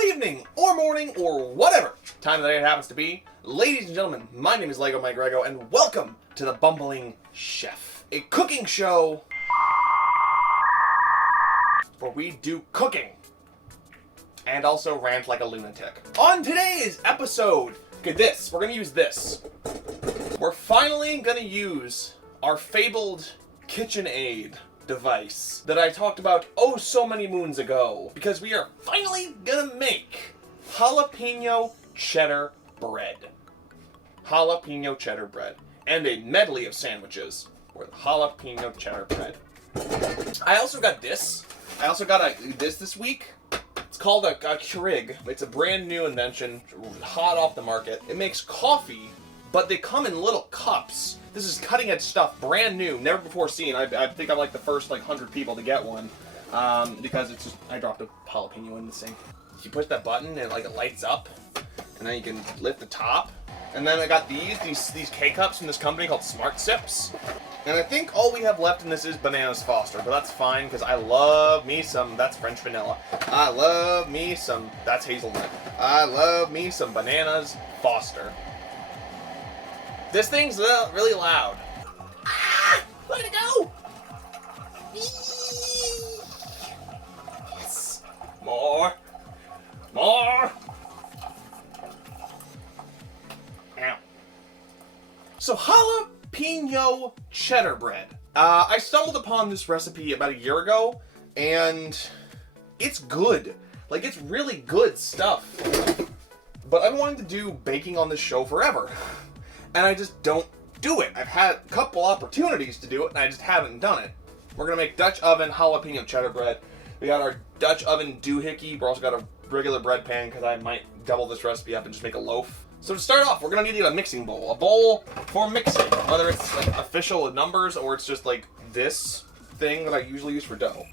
good evening, or morning, or whatever time of the day it happens to be. Ladies and gentlemen, my name is LegoMyGregO, and welcome to the Bumbling Chef, a cooking show where we do cooking and also rant like a lunatic. On today's episode, look at this, we're gonna use this. We're finally gonna use our fabled KitchenAid device that I talked about oh so many moons ago, because we are finally gonna make jalapeno cheddar bread. Jalapeno cheddar bread. And a medley of sandwiches with jalapeno cheddar bread. I also got this. I also got this week. It's called a Keurig. It's a brand new invention, hot off the market. It makes coffee, but they come in little cups. This is cutting edge stuff, brand new, never before seen. I think I'm like the first 100 people to get one, because it's just, I dropped a jalapeno in the sink. You push that button and it lights up, and then you can lift the top. And then I got these K-cups from this company called Smart Sips. And I think all we have left in this is Bananas Foster, but that's fine because I love me some, that's French vanilla. I love me some, that's hazelnut. I love me some Bananas Foster. This thing's really loud. Ah! Let it go! Yes. More. More. Ow. So jalapeno cheddar bread. I stumbled upon this recipe about a year ago, and it's good. Like, it's really good stuff. But I've been wanting to do baking on this show forever. And I just don't do it. I've had a couple opportunities to do it, and I just haven't done it. We're gonna make Dutch oven jalapeno cheddar bread. We got our Dutch oven doohickey. We're also got a regular bread pan because I might double this recipe up and just make a loaf. So to start off, we're gonna need to get a mixing bowl. A bowl for mixing, whether it's official with numbers or it's just like this thing that I usually use for dough.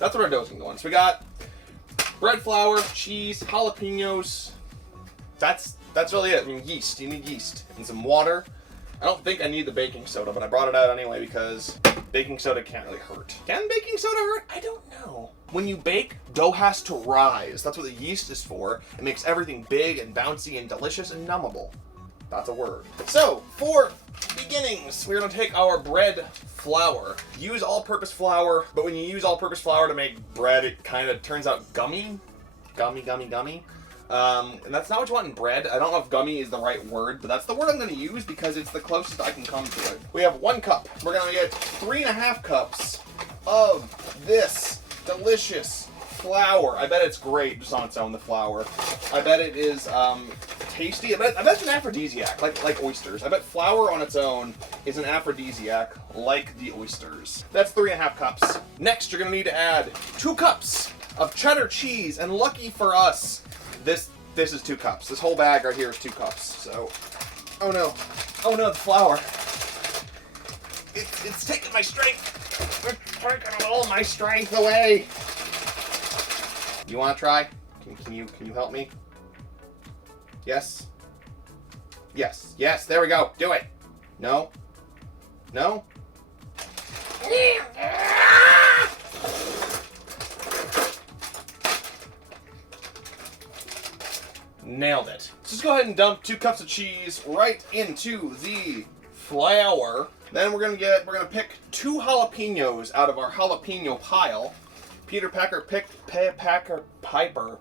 That's what our dough's gonna go in. So we got bread flour, cheese, jalapenos. That's really it. I mean, yeast. You need yeast and some water. I don't think I need the baking soda, but I brought it out anyway because baking soda can't really hurt. Can baking soda hurt? I don't know. When you bake, dough has to rise. That's what the yeast is for. It makes everything big and bouncy and delicious and numbable. That's a word. So, for beginnings, we're going to take our bread flour. Use all-purpose flour, but when you use all-purpose flour to make bread, it kind of turns out gummy. Gummy. And that's not what you want in bread. I don't know if gummy is the right word, but that's the word I'm going to use because it's the closest I can come to it. We have 1 cup. We're going to get 3.5 cups of this delicious flour. I bet it's great just on its own, the flour. I bet it is tasty. I bet it's an aphrodisiac, like oysters. I bet flour on its own is an aphrodisiac like the oysters. That's 3.5 cups. Next, you're going to need to add 2 cups of cheddar cheese, and lucky for us, this is 2 cups. This whole bag right here is 2 cups. So, oh no, the flour. It's taking my strength. It's taking all my strength away. You want to try? Can you help me? Yes. Yes. There we go. Do it. No. Nailed it. Just go ahead and dump 2 cups of cheese right into the flour. Then we're gonna pick 2 jalapenos out of our jalapeno pile. Peter Piper.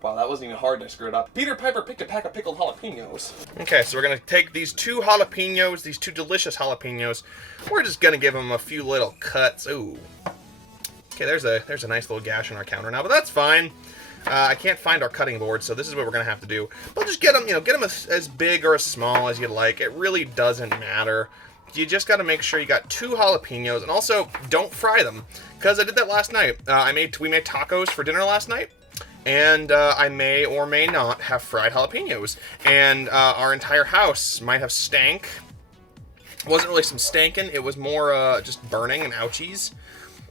Wow, that wasn't even hard to screw it up. Peter Piper picked a pack of pickled jalapenos. Okay, so we're gonna take these 2 jalapenos, these 2 delicious jalapenos. We're just gonna give them a few little cuts. Ooh. Okay, there's a nice little gash on our counter now, but that's fine. I can't find our cutting board, so this is what we're gonna have to do. But just get them, as big or as small as you'd like. It really doesn't matter. You just got to make sure you got 2 jalapenos, and also don't fry them, because I did that last night. We made tacos for dinner last night, and I may or may not have fried jalapenos, and our entire house might have stank. It wasn't really some stankin', it was more just burning and ouchies.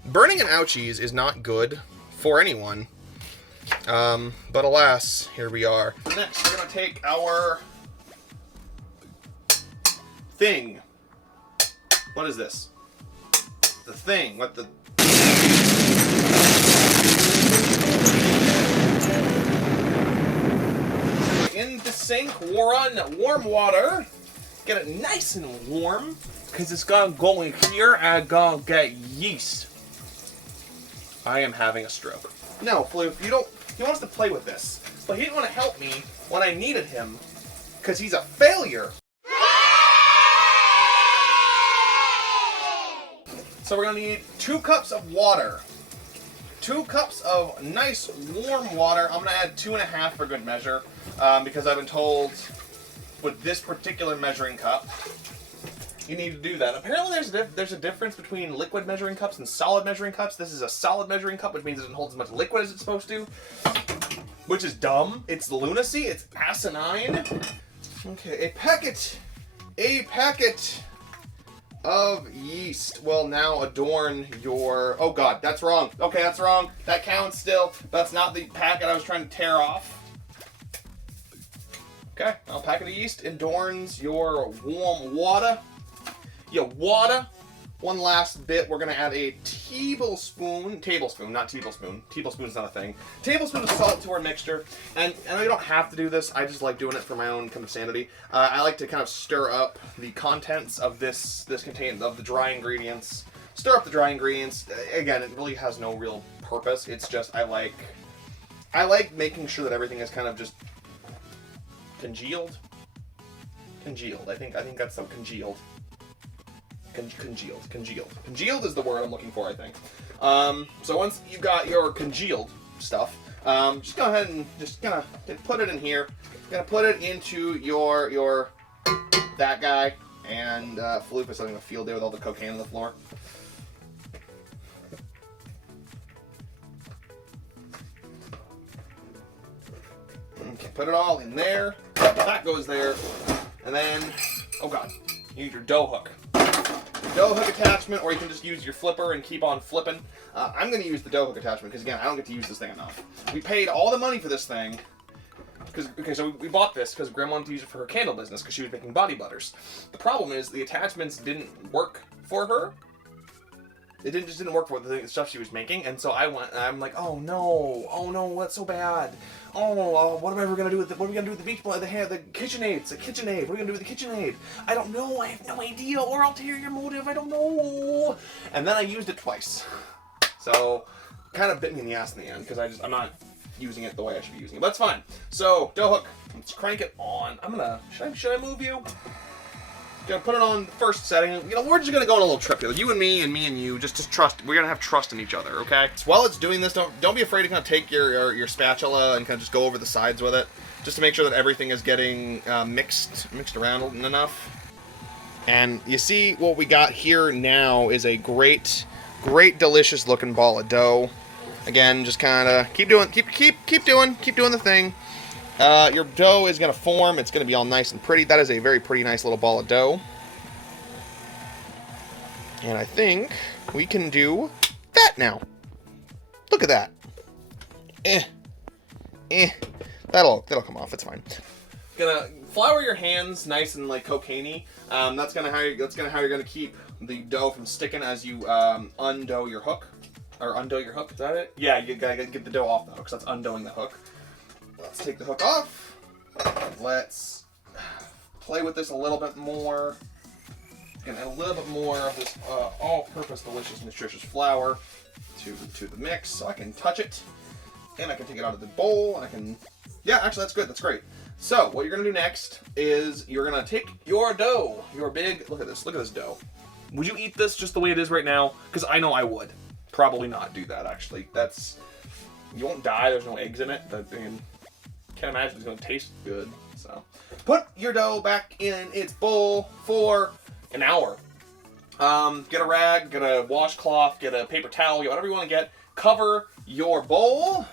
Burning and ouchies is not good for anyone, but alas, here we are. Next, we're going to take our thing. What is this? The thing. What the... the sink, run warm water, get it nice and warm, because it's gonna go in here and gonna get yeast. I am having a stroke. No, Floof, he wants to play with this, but he didn't want to help me when I needed him, because he's a failure. So we're gonna need 2 cups of water. 2 cups of nice warm water. I'm gonna add 2.5 for good measure, because I've been told with this particular measuring cup, you need to do that. Apparently there's a difference between liquid measuring cups and solid measuring cups. This is a solid measuring cup, which means it doesn't hold as much liquid as it's supposed to, which is dumb. It's lunacy. It's asinine. Okay, a packet of yeast will now adorn your... Oh god, that's wrong. Okay, that's wrong. That counts still. That's not the packet I was trying to tear off. Okay, now a packet of yeast adorns your warm water. Your water. One last bit, we're gonna add a tablespoon, not tablespoon. Tablespoon's not a thing. Tablespoon of salt to our mixture. And I know you don't have to do this, I just like doing it for my own kind of sanity. I like to kind of stir up the contents of this container, of the dry ingredients. Stir up the dry ingredients. Again, it really has no real purpose. It's just, I like making sure that everything is kind of just congealed. Congealed, I think that's some congealed. Congealed is the word I'm looking for, I think. So once you've got your congealed stuff, just go ahead and just gonna put it in here. Gonna put it into your that guy, and Floof is having a field day with all the cocaine on the floor. Okay, put it all in there. That goes there, and then, oh god, you need your dough hook. Dough hook attachment, or you can just use your flipper and keep on flipping. I'm going to use the dough hook attachment because, again, I don't get to use this thing enough. We paid all the money for this thing. So we bought this because Grandma wanted to use it for her candle business because she was making body butters. The problem is the attachments didn't work for her. It just didn't work for the stuff she was making, and so I'm like, oh no, that's so bad. Oh, what am I ever gonna do with what are we gonna do with the beach ball? The KitchenAid. It's a KitchenAid. What are we gonna do with the KitchenAid? I don't know. I have no idea. Or ulterior motive. I don't know. And then I used it twice, so kind of bit me in the ass in the end because I'm not using it the way I should be using it. But that's fine. So dough hook. Let's crank it on. Should I move you? Gonna put it on the first setting. You know, we're just gonna go on a little trip here. You and me and you. Just trust. We're gonna have trust in each other, okay? So while it's doing this, don't be afraid to kind of take your spatula and kind of just go over the sides with it, just to make sure that everything is getting mixed around enough. And you see what we got here now is a great, delicious looking ball of dough. Again, just kind of keep doing the thing. Your dough is going to form. It's going to be all nice and pretty. That is a very pretty, nice little ball of dough. And I think we can do that now. Look at that. That'll come off. It's fine. Gonna flour your hands nice and like cocaine-y. That's how you're gonna keep the dough from sticking as you undo your hook. Or undo your hook. Is that it? Yeah, you gotta get the dough off the hook. So that's undoing the hook. Let's take the hook off. Let's play with this a little bit more. Get a little bit more of this all-purpose, delicious, nutritious flour to the mix, so I can touch it, and I can take it out of the bowl, and I can. Yeah, actually, that's good. That's great. So what you're gonna do next is you're gonna take your dough, your big. Look at this dough. Would you eat this just the way it is right now? Because I know I would. Probably not do that. Actually, you won't die. There's no eggs in it. Can't imagine it's going to taste good. So, put your dough back in its bowl for an hour. Get a rag, get a washcloth, get a paper towel, whatever you want to get. Cover your bowl,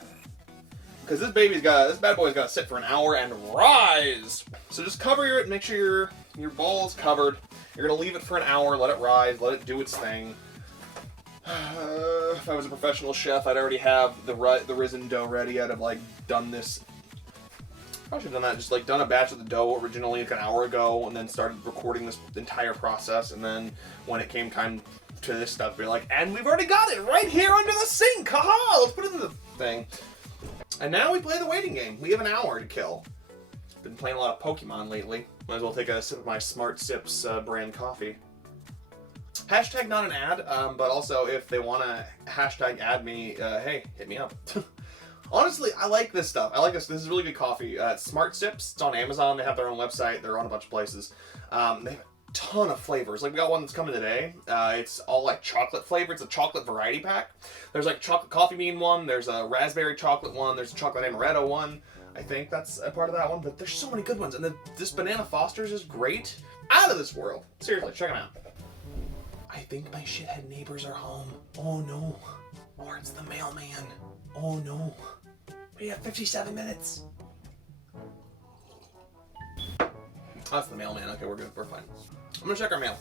because this bad boy's got to sit for an hour and rise. So just cover it. Make sure your bowl is covered. You're going to leave it for an hour. Let it rise. Let it do its thing. If I was a professional chef, I'd already have the risen dough ready. I'd have done this. I should have done that. Just done a batch of the dough originally an hour ago, and then started recording this entire process. And then when it came time to this stuff, we're like, and we've already got it right here under the sink. Haha! Let's put it in the thing. And now we play the waiting game. We have an hour to kill. Been playing a lot of Pokemon lately. Might as well take a sip of my Smart Sips brand coffee. Hashtag not an ad, but also if they want to hashtag ad me, hey, hit me up. Honestly, I like this stuff. I like this. This is really good coffee. Smart Sips. It's on Amazon. They have their own website. They're on a bunch of places. They have a ton of flavors. Like, we got one that's coming today. It's all like chocolate flavor. It's a chocolate variety pack. There's like chocolate coffee bean one. There's a raspberry chocolate one. There's a chocolate amaretto one. I think that's a part of that one. But there's so many good ones. And then this Banana Foster's is great. Out of this world. Seriously, check them out. I think my shithead neighbors are home. Oh no. Or it's the mailman. Oh no. We have 57 minutes. Oh, that's the mailman. Okay, we're good. We're fine. I'm gonna check our mail.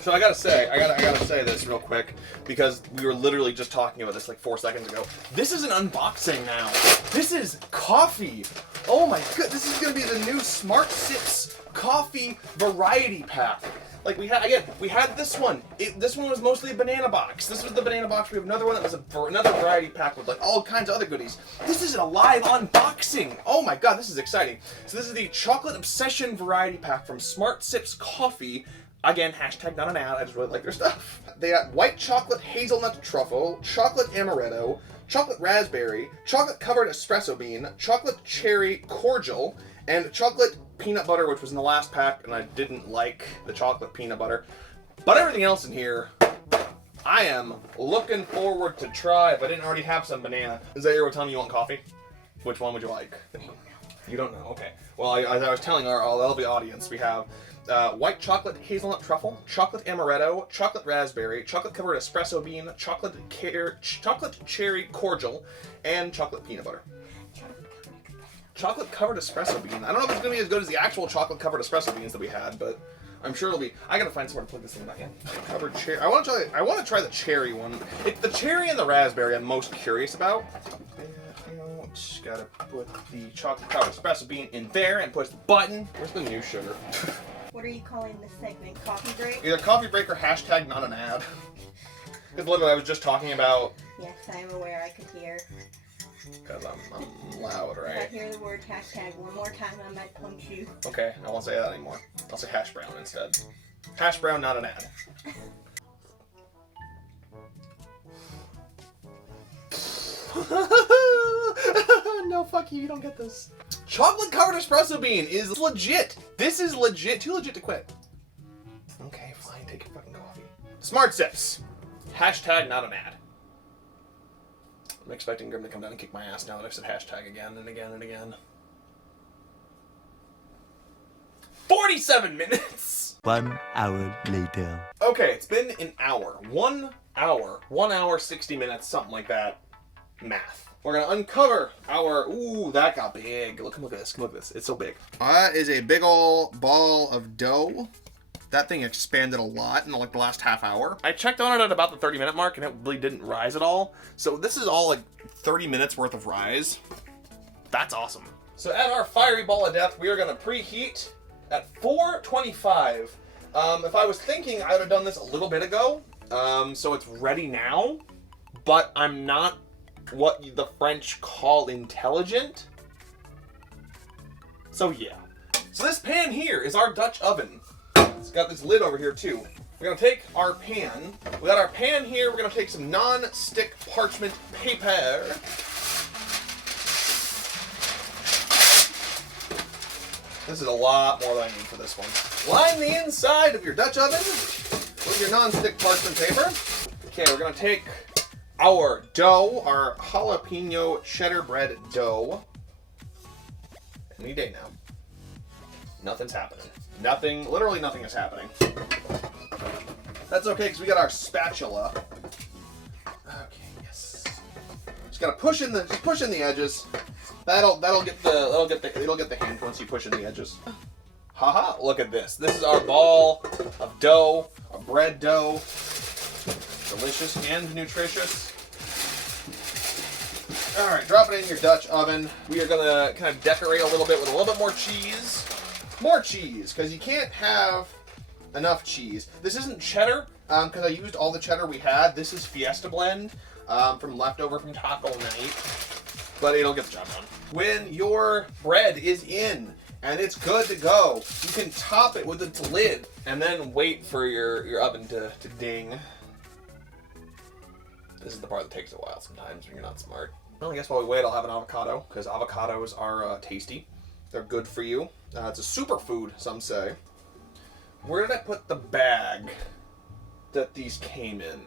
So I gotta say this real quick because we were literally just talking about this like 4 seconds ago. This is an unboxing now. This is coffee. Oh my god, this is gonna be the new Smart Sips coffee variety pack. Like we had this one. This one was mostly a banana box. This was the banana box. We have another one that was another variety pack with like all kinds of other goodies. This is a live unboxing. Oh my god, this is exciting. So this is the Chocolate Obsession variety pack from Smart Sips Coffee. Again, hashtag not an ad. I just really like their stuff. They got white chocolate hazelnut truffle, chocolate amaretto, chocolate raspberry, chocolate covered espresso bean, chocolate cherry cordial, and chocolate peanut butter, which was in the last pack, and I didn't like the chocolate peanut butter. But everything else in here, I am looking forward to try. If I didn't already have some banana. Is that your telling me you want coffee? Which one would you like? You don't know? Okay. Well, as I was telling our lovely audience, we have white chocolate hazelnut truffle, chocolate amaretto, chocolate raspberry, chocolate covered espresso bean, chocolate cherry cordial, and chocolate peanut butter. Chocolate covered espresso bean. I don't know if it's gonna be as good as the actual chocolate covered espresso beans that we had, but I'm sure it'll be. I gotta find somewhere to plug this thing back in. Covered cherry. I want to try the cherry one. It's the cherry and the raspberry I'm most curious about. Just gotta put the chocolate covered espresso bean in there and push the button. Where's the new sugar? What are you calling this segment? Coffee break? Either coffee break or hashtag not an ad. Because literally I was just talking about. Yes, I am aware. I could hear. Because I'm loud, right? If I hear the word hashtag one more time, I might punch you. Okay, I won't say that anymore. I'll say hash brown instead. Hash brown, not an ad. No, fuck you, you don't get this. Chocolate covered espresso bean is legit. This is legit. Too legit to quit. Okay, fine, take your fucking coffee. Smart Sips. Hashtag not an ad. I'm expecting Grim to come down and kick my ass now that I've said hashtag again and again and again. 47 minutes! 1 hour later. Okay, it's been an hour. 1 hour. 1 hour, 60 minutes, something like that. Math. We're gonna uncover our... Ooh, that got big. Look at this. Look at this. It's so big. That is a big ol' ball of dough. That thing expanded a lot in like the last half hour. I checked on it at about the 30-minute mark and it really didn't rise at all. So this is all like 30 minutes worth of rise. That's awesome. So at our fiery ball of death, we are gonna preheat at 425. If I was thinking, I would have done this a little bit ago. So it's ready now, but I'm not what the French call intelligent. So yeah. So this pan here is our Dutch oven. It's got this lid over here too. We're gonna take our pan. We got our pan here. We're gonna take some non-stick parchment paper. This is a lot more than I need for this one. Line the inside of your Dutch oven with your non-stick parchment paper. Okay, we're gonna take our dough, our jalapeno cheddar bread dough. Any day now. Nothing's happening. Nothing, literally nothing is happening. That's okay, because we got our spatula. Okay, yes. Just gotta push in the edges. It'll get the hint once you push in the edges. Haha, look at this. This is our ball of dough, a bread dough. Delicious and nutritious. Alright, drop it in your Dutch oven. We are gonna kind of decorate a little bit with a little bit more cheese. More cheese, because you can't have enough cheese. This isn't cheddar, because I used all the cheddar we had. This is Fiesta Blend, from leftover from Taco Night. but it'll get the job done. When your bread is in and it's good to go, you can top it with its lid and then wait for your oven to ding. This is the part that takes a while sometimes when you're not smart. Well, I guess while we wait, I'll have an avocado, because avocados are tasty. They're good for you. It's a superfood, some say. Where did I put the bag that these came in?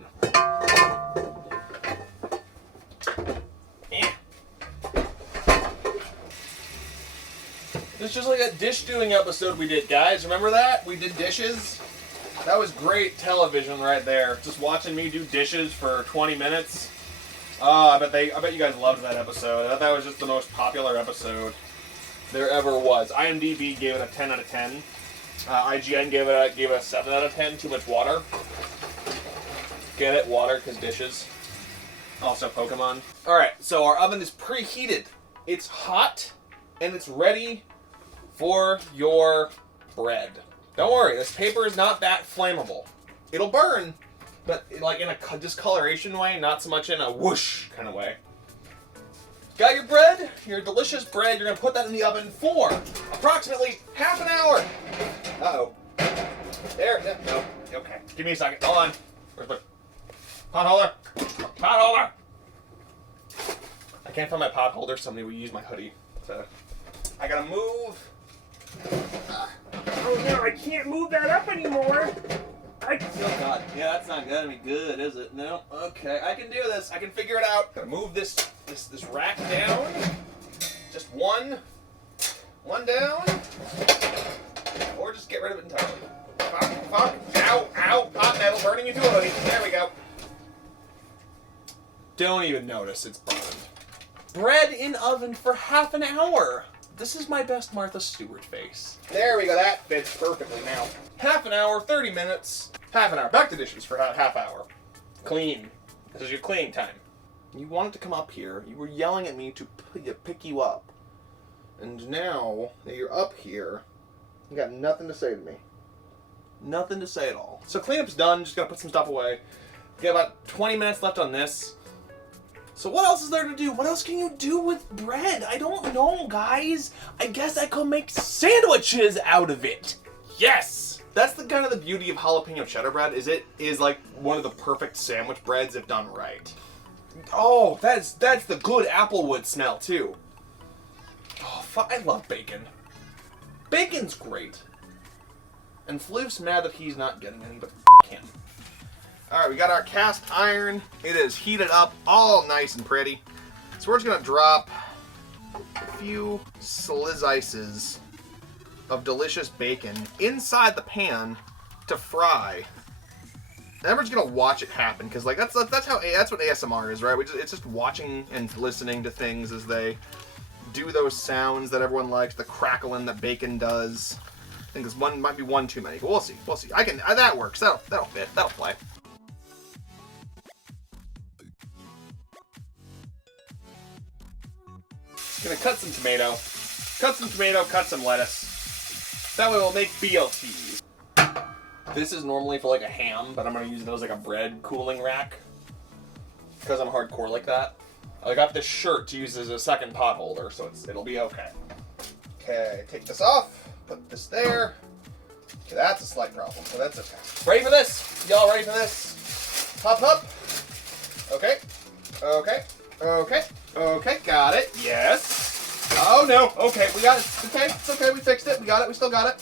This is just like a dish doing episode we did, guys. Remember that? We did dishes. That was great television right there. Just watching me do dishes for 20 minutes. Oh, I bet you guys loved that episode. I thought that was just the most popular episode there ever was. IMDb gave it a 10 out of 10. IGN gave it a 7 out of 10. Too much water. Get it? Water, because dishes. Also Pokemon. Alright, so our oven is preheated. It's hot, and it's ready for your bread. Don't worry, this paper is not that flammable. It'll burn, but like in a discoloration way, not so much in a whoosh kind of way. Got your bread, your delicious bread. You're gonna put that in the oven for approximately half an hour. Uh-oh. There, yeah, no, okay. Give me a second, hold on. Where's my pot holder? Pot holder! I can't find my pot holder, somebody will use my hoodie. So, I gotta move. Oh no, I can't move that up anymore. Oh god, yeah, that's not gonna be good, is it? No. Okay, I can do this. I can figure it out. Gotta move this rack down. Just one down, or just get rid of it entirely. Fuck! Ow! Hot metal burning into a hoodie. There we go. Don't even notice it's burned. Bread in oven for half an hour. This is my best Martha Stewart face. There we go, that fits perfectly now. Half an hour, 30 minutes. Half an hour, back to dishes for half hour. Clean. This is your cleaning time. You wanted to come up here. You were yelling at me to pick you up. And now that you're up here, you got nothing to say to me. Nothing to say at all. So cleanup's done, just gotta put some stuff away. We got about 20 minutes left on this. So what else is there to do? What else can you do with bread? I don't know, guys. I guess I could make sandwiches out of it. Yes! That's the kind of the beauty of jalapeno cheddar bread, is it is like one of the perfect sandwich breads if done right. Oh, that's the good applewood smell too. Oh, fuck, I love bacon. Bacon's great. And Floof's mad that he's not getting any, but him. Alright, we got our cast iron. It is heated up, all nice and pretty. So we're just going to drop a few slices of delicious bacon inside the pan to fry. And then we're just going to watch it happen, because like that's what ASMR is, right? It's just watching and listening to things as they do those sounds that everyone likes, the crackling that bacon does. I think this one might be one too many, but we'll see. We'll see. That works. That'll fit. That'll play. Gonna cut some tomato, cut some lettuce. That way we'll make BLTs. This is normally for like a ham, but I'm gonna use it as like a bread cooling rack. Because I'm hardcore like that. I got this shirt to use as a second pot holder, so it'll be okay. Okay, take this off, put this there. Okay, that's a slight problem, so that's okay. Ready for this? Y'all ready for this? Hop. Okay, got it. Yes. Oh no, okay, we got it. It's okay, we fixed it. We got it, we still got it.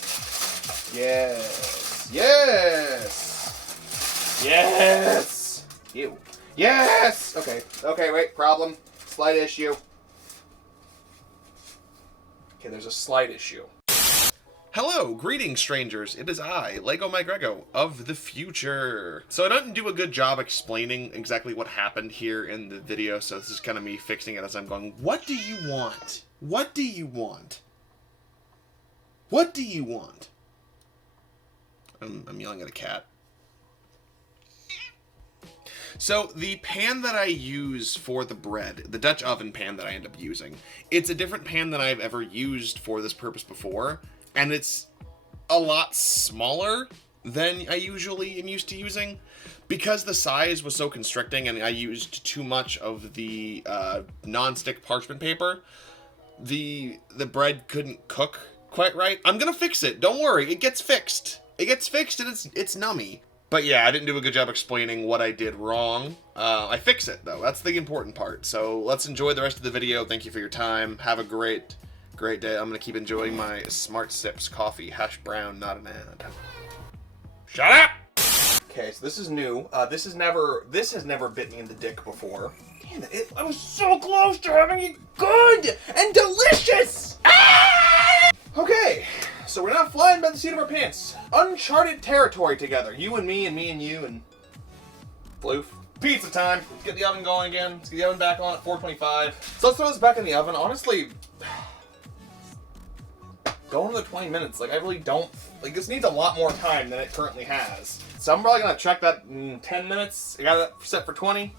Yes. Ew. Yes! Okay, wait, problem. Slight issue. Okay, there's a slight issue. Hello, greetings strangers. It is I, LegoMyGregO of the future. So I didn't do a good job explaining exactly what happened here in the video, so this is kind of me fixing it as I'm going, what do you want? What do you want? What do you want? I'm yelling at a cat. So the pan that I use for the bread, the Dutch oven pan that I end up using, it's a different pan than I've ever used for this purpose before. And it's a lot smaller than I usually am used to using. Because the size was so constricting and I used too much of the non-stick parchment paper, the bread couldn't cook quite right. I'm gonna fix it. Don't worry. It gets fixed. It gets fixed and it's nummy. But yeah, I didn't do a good job explaining what I did wrong. I fix it, though. That's the important part. So let's enjoy the rest of the video. Thank you for your time. Have a great day. I'm going to keep enjoying my Smart Sips coffee. Hash brown, not an ad. Shut up! Okay, so this is new. This has never bit me in the dick before. Damn it, I was so close to having it good and delicious! Ah! Okay. So we're not flying by the seat of our pants. Uncharted territory together. You and me and you and Floof. Pizza time. Let's get the oven going again. Let's get the oven back on at 425. So let's throw this back in the oven. Honestly, go another 20 minutes. Like, I really don't... Like, this needs a lot more time than it currently has. So I'm probably going to check that in 10 minutes. I got it set for 20.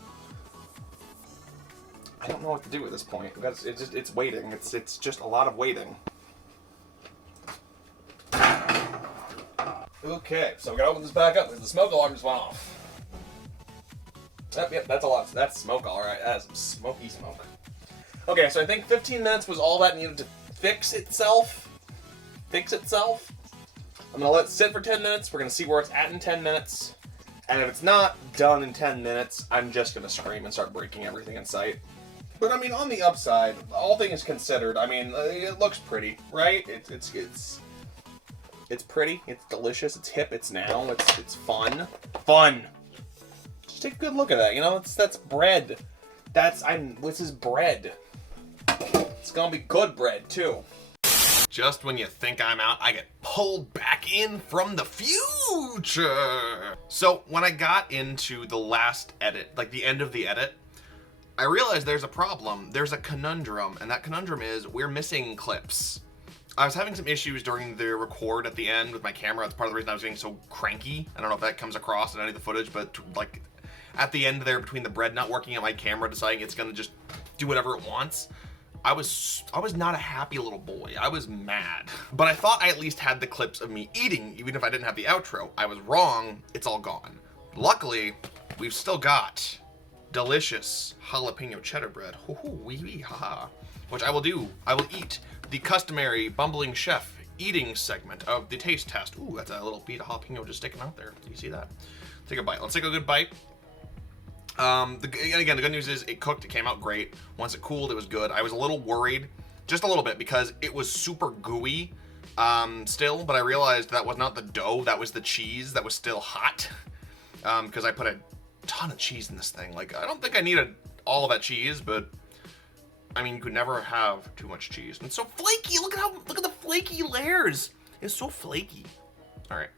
I don't know what to do at this point. It's waiting. It's just a lot of waiting. Okay, so we gotta open this back up because the smoke alarm just went off. Yep, that's a lot. That's smoke, alright. That's some smoky smoke. Okay, so I think 15 minutes was all that needed to fix itself. I'm gonna let it sit for 10 minutes. We're gonna see where it's at in 10 minutes. And if it's not done in 10 minutes, I'm just gonna scream and start breaking everything in sight. But I mean, on the upside, all things considered, I mean, it looks pretty, right? It's pretty, it's delicious, it's hip, it's now, it's fun. Fun! Just take a good look at that, you know, that's bread. This is bread. It's gonna be good bread, too. Just when you think I'm out, I get pulled back in from the future! So, when I got into the last edit, like the end of the edit, I realized there's a problem, there's a conundrum, and that conundrum is we're missing clips. I was having some issues during the record at the end with my camera. That's part of the reason I was getting so cranky. I don't know if that comes across in any of the footage, but like at the end there between the bread not working and my camera deciding it's gonna just do whatever it wants, I was not a happy little boy. I was mad. But I thought I at least had the clips of me eating, even if I didn't have the outro. I was wrong. It's all gone. Luckily, we've still got delicious jalapeno cheddar bread. Hoo-hoo, wee-wee, ha-ha. Which I will do. I will eat the customary Bumbling chef eating segment of the taste test. Ooh, that's a little bead of jalapeno just sticking out there. You see that? Take a bite. Let's take a good bite. And again, the good news is it cooked. It came out great. Once it cooled, it was good. I was a little worried, just a little bit, because it was super gooey still, but I realized that was not the dough. That was the cheese that was still hot, because I put a ton of cheese in this thing. Like, I don't think I needed all of that cheese, but I mean, you could never have too much cheese. And it's so flaky. Look at the flaky layers. It's so flaky. All right.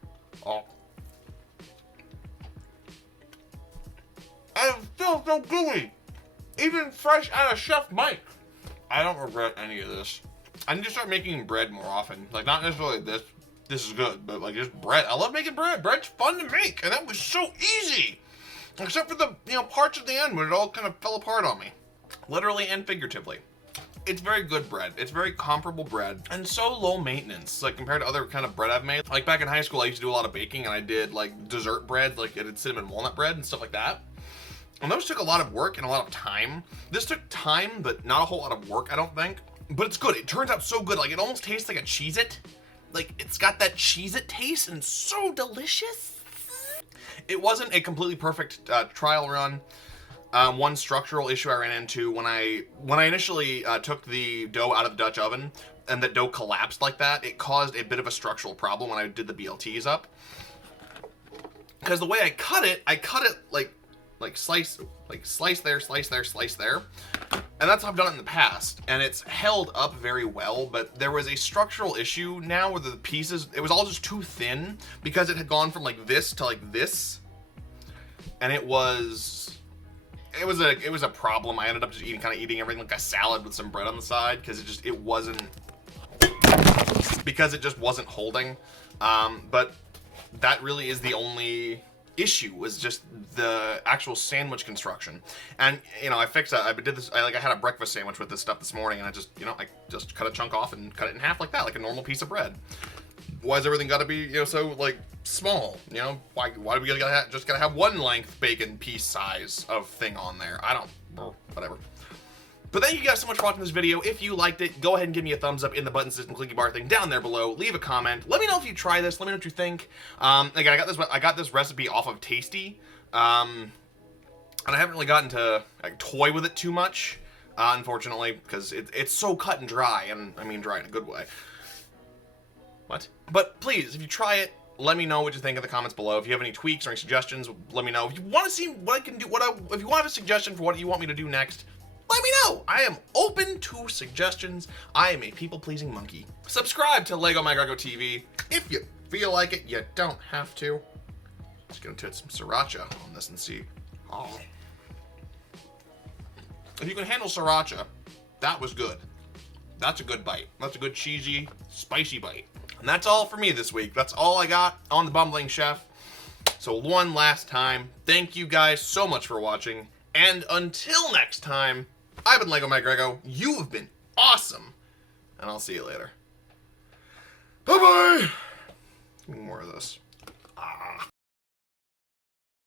Oh. And it's still so gooey. Even fresh out of Chef Mike. I don't regret any of this. I need to start making bread more often. Like, not necessarily this. This is good, but like just bread. I love making bread. Bread's fun to make, and that was so easy. Except for the, parts at the end when it all kind of fell apart on me. Literally and figuratively. It's very good bread. It's very comparable bread and so low maintenance, like compared to other kind of bread I've made. Like back in high school, I used to do a lot of baking and I did like dessert bread, like I did cinnamon walnut bread and stuff like that. And those took a lot of work and a lot of time. This took time, but not a whole lot of work, I don't think. But it's good. It turns out so good. Like it almost tastes like a Cheez-It. Like it's got that Cheez-It taste and it's so delicious. It wasn't a completely perfect trial run. One structural issue I ran into when I initially took the dough out of the Dutch oven and the dough collapsed like that, it caused a bit of a structural problem when I did the BLTs up. Because the way I cut it like slice there, slice there, slice there. And that's how I've done it in the past. And it's held up very well, but there was a structural issue now where the pieces, it was all just too thin because it had gone from like this to like this. And it was a problem. I ended up just eating everything like a salad with some bread on the side because it just wasn't holding. But that really is the only issue, was just the actual sandwich construction. And I fixed that. I did this. I had a breakfast sandwich with this stuff this morning, and I just cut a chunk off and cut it in half like that, like a normal piece of bread. Why's everything got to be, you know, so like small? You know, why do we just gotta have one length bacon piece size of thing on there? I don't, whatever. But thank you guys so much for watching this video. If you liked it, go ahead and give me a thumbs up in the button system clicky bar thing down there below. Leave a comment. Let me know if you try this. Let me know what you think. Again, I got this recipe off of Tasty, and I haven't really gotten to like toy with it too much, unfortunately, because it's so cut and dry, and I mean dry in a good way. What? But please, if you try it, let me know what you think in the comments below. If you have any tweaks or any suggestions, let me know. If you want to see what I can do, if you want to have a suggestion for what you want me to do next, let me know. I am open to suggestions. I am a people-pleasing monkey. Subscribe to LegoMyGregO TV if you feel like it. You don't have to. Just gonna put some sriracha on this and see. Oh. If you can handle sriracha, that was good. That's a good bite. That's a good cheesy, spicy bite. And that's all for me this week. That's all I got on the Bumbling Chef. So one last time, thank you guys so much for watching. And until next time, I've been LegoMyGregO. You have been awesome. And I'll see you later. Bye-bye. Give me more of this.